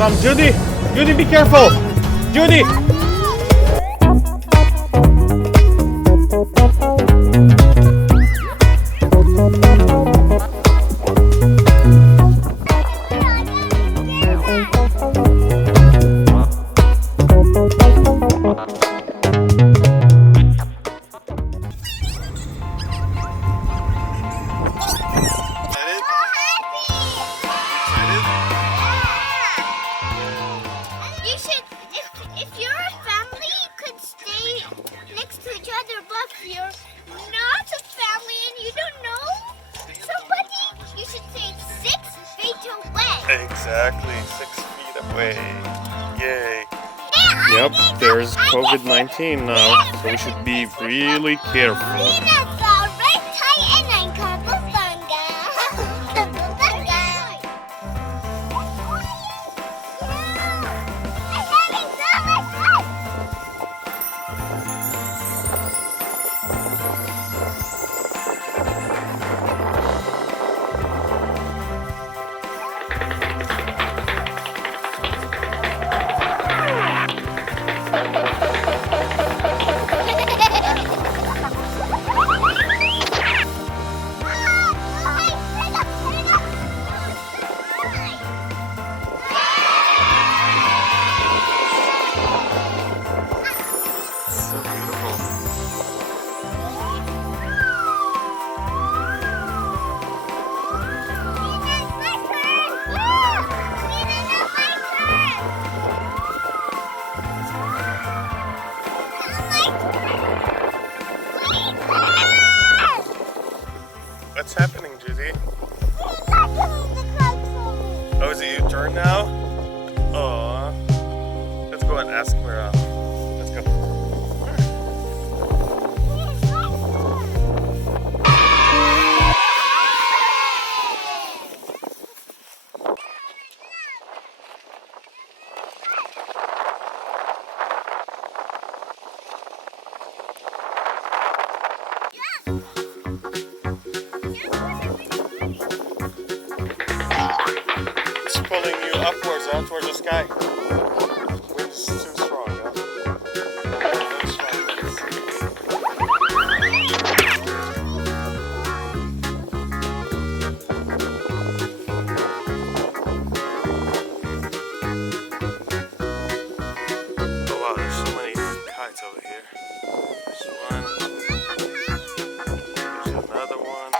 around. Judi! Judi, be careful! Judi! Exactly, 6 feet away. Yay. Yep, there's COVID-19 now, so we should be really careful. What's happening, Judi? Oh, is it your turn now? Oh, let's go and ask Miral. Let's go. Pulling you upwards out toward the sky. Wind's too strong, huh? Let's try this. Oh wow, there's so many kites over here. There's one. There's another one.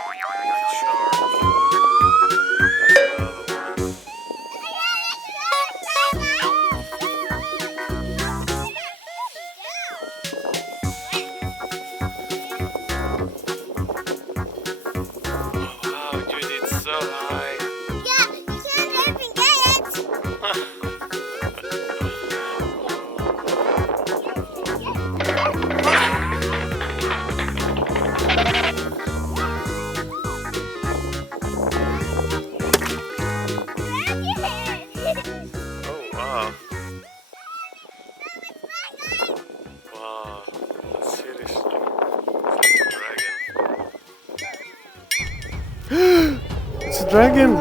It's a dragon!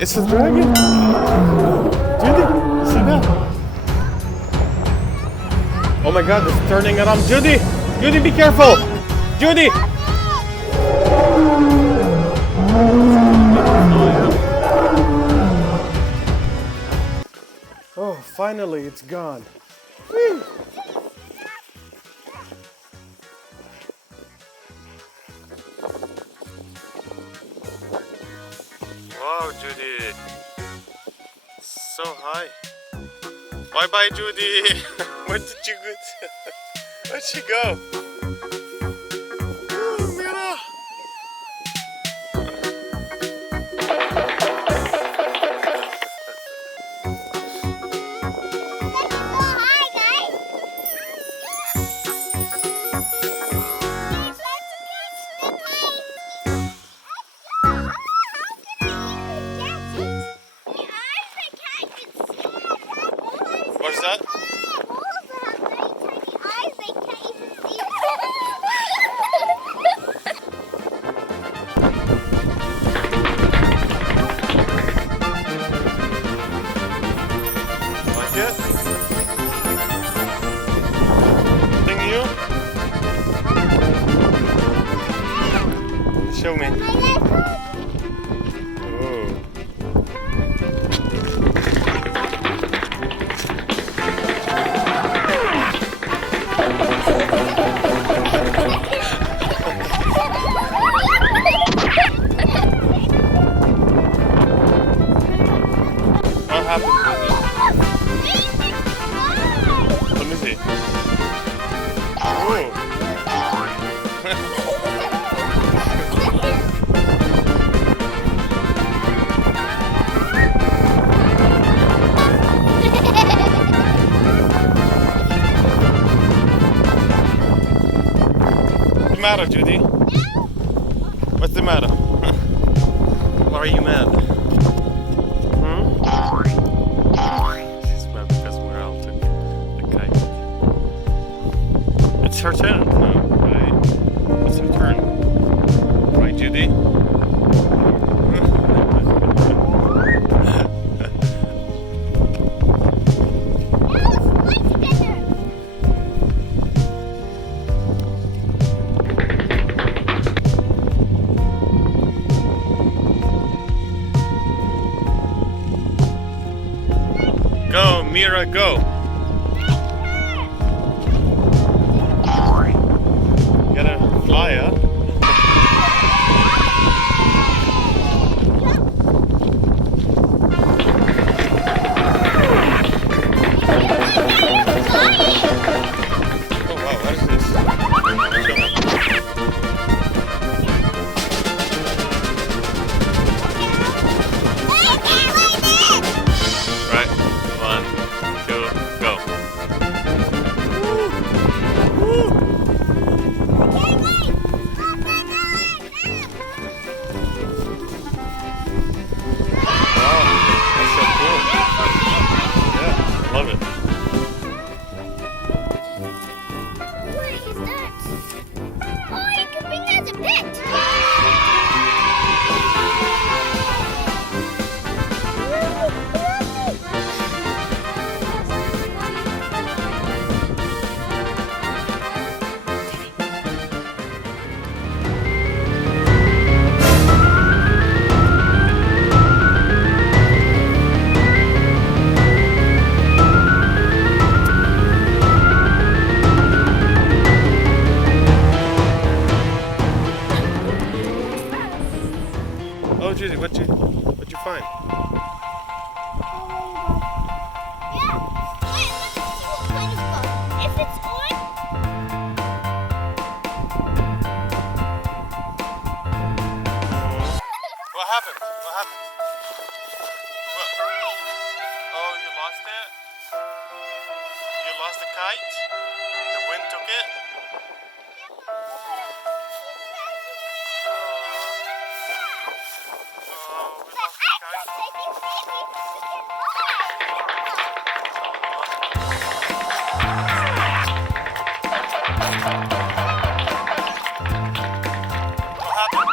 It's a dragon! Judi, see that? Oh my god, it's turning around. Judi! Judi, be careful! Judi! Oh, finally it's gone. Whee! Wow, Judi. So high. Bye bye, Judi. Where did you go? Where'd she go? Oh, Mira. What's that? rocket? Sting you? Show me. Oh. What happened with you? Let me see. Oh. What's the matter, Judy? What's the matter? Why are you mad? She's mad because Miral took the kite. It's her turn. No, right? It's her turn. Right, Judy? Go, Mira, go! Gotta fly, huh? Oh wow, what is this? Right, 1, 2, go. Wow, that's so cool. Yeah, love it. What is that? Oh, you can bring that as a pet. Oh, Judy, what'd you find? Yeah. Wait, let's see what kind of bug. If it's on. What happened? What happened? What? Oh, you lost it? You lost the kite? The wind took it? Oh, we lost the kite. What happened?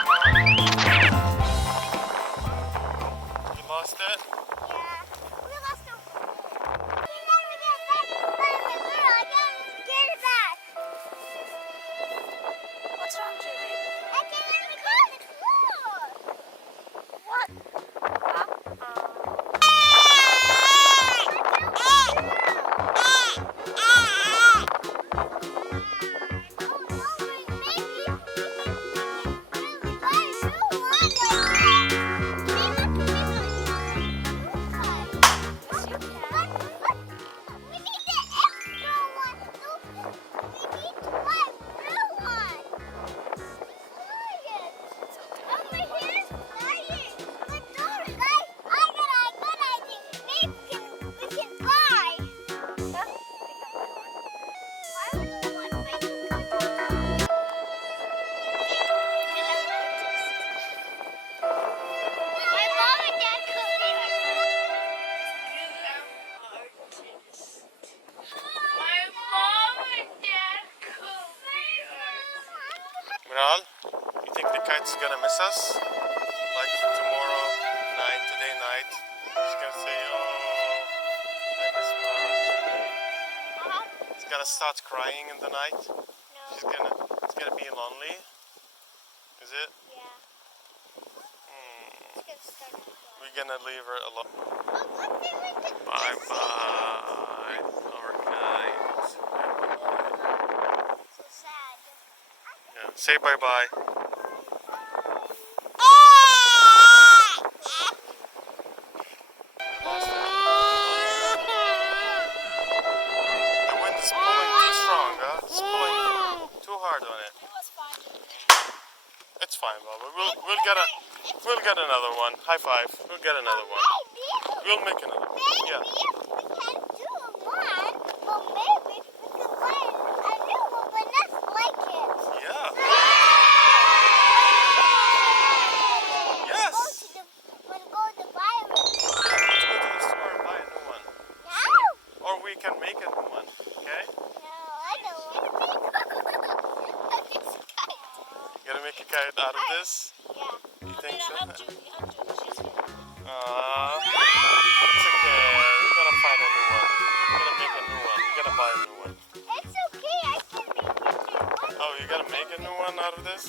You lost it? What's wrong, Judy? I can't let me go on the floor. What? Miral, you think the kite's gonna miss us? Like tomorrow night, today night? She's gonna say, oh, I miss Miral. gonna start crying in the night? No. It's gonna be lonely. Is it? Yeah. It's gonna start to cry. We're gonna leave her alone. Oh, look, there was the Bye bye, our kite. So sad. Yeah. Say bye bye. The wind is pulling too strong, huh? It's pulling too hard on it. It was fun. It's fine, Baba. We'll get another one. High five. We'll get another one. We'll make another one. Yeah. Maybe we can do one, but maybe we can find a new one, but not like it. Yeah. Yes. Yes. We'll go to buy one. Let's go to the store and buy a new one. Now? Or we can make a new one. Okay? No, I don't want to make a kite. You gonna make a kite out of this? Yeah. You think so? I'm Judy. She's here. It's okay. We're gonna find a new one. We're gonna make a new one. We're gonna buy a new one. It's okay. I can make a new one. Oh, you gotta make a new one out of this?